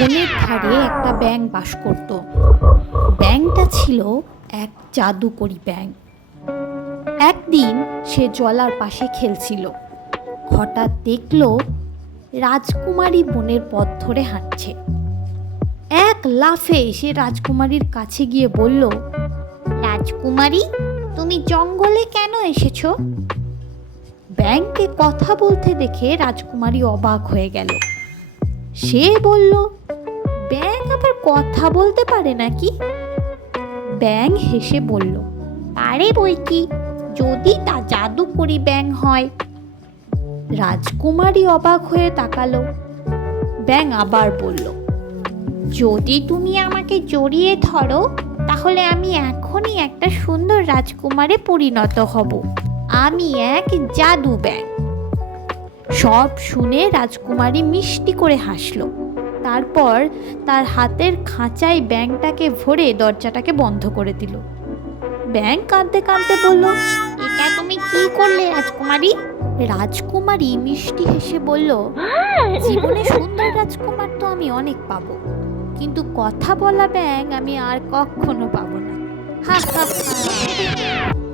বনের ধারে একটা ব্যাঙ বাস করত। ব্যাঙটা ছিল এক জাদুকরি ব্যাঙ। একদিন সে জলার পাশে খেলছিল। হঠাৎ দেখল রাজকুমারী বনের পথ ধরে হাঁটছে। এক লাফে সে রাজকুমারীর কাছে গিয়ে বলল, রাজকুমারী, তুমি জঙ্গলে কেন এসেছো? ব্যাঙকে কথা বলতে দেখে রাজকুমারী অবাক হয়ে গেল। সে বলল, ব্যাঙ আবার কথা বলতে পারে নাকি? ব্যাঙ হেসে বলল, পারে বইকি, যদি তা জাদুকরি ব্যাঙ হয়। রাজকুমারী অবাক হয়ে তাকালো। ব্যাঙ আবার বলল, যদি তুমি আমাকে জড়িয়ে ধরো তাহলে আমি এখনই একটা সুন্দর রাজকুমারে পরিণত হব। আমি এক জাদু ব্যাঙ। সব শুনে রাজকুমারী মিষ্টি করে হাসল। তারপর তার হাতের খাঁচায় ব্যাঙটাকে ভরে দরজাটাকে বন্ধ করে দিল। ব্যাঙ কাঁদতে কাঁদতে বলল, এটা তুমি কি করলে রাজকুমারী? রাজকুমারী মিষ্টি হেসে বলল, জীবনে সুন্দর রাজকুমার তো আমি অনেক পাবো, কিন্তু কথা বলা ব্যাঙ আমি আর কখনো পাবো না। হা হা হা।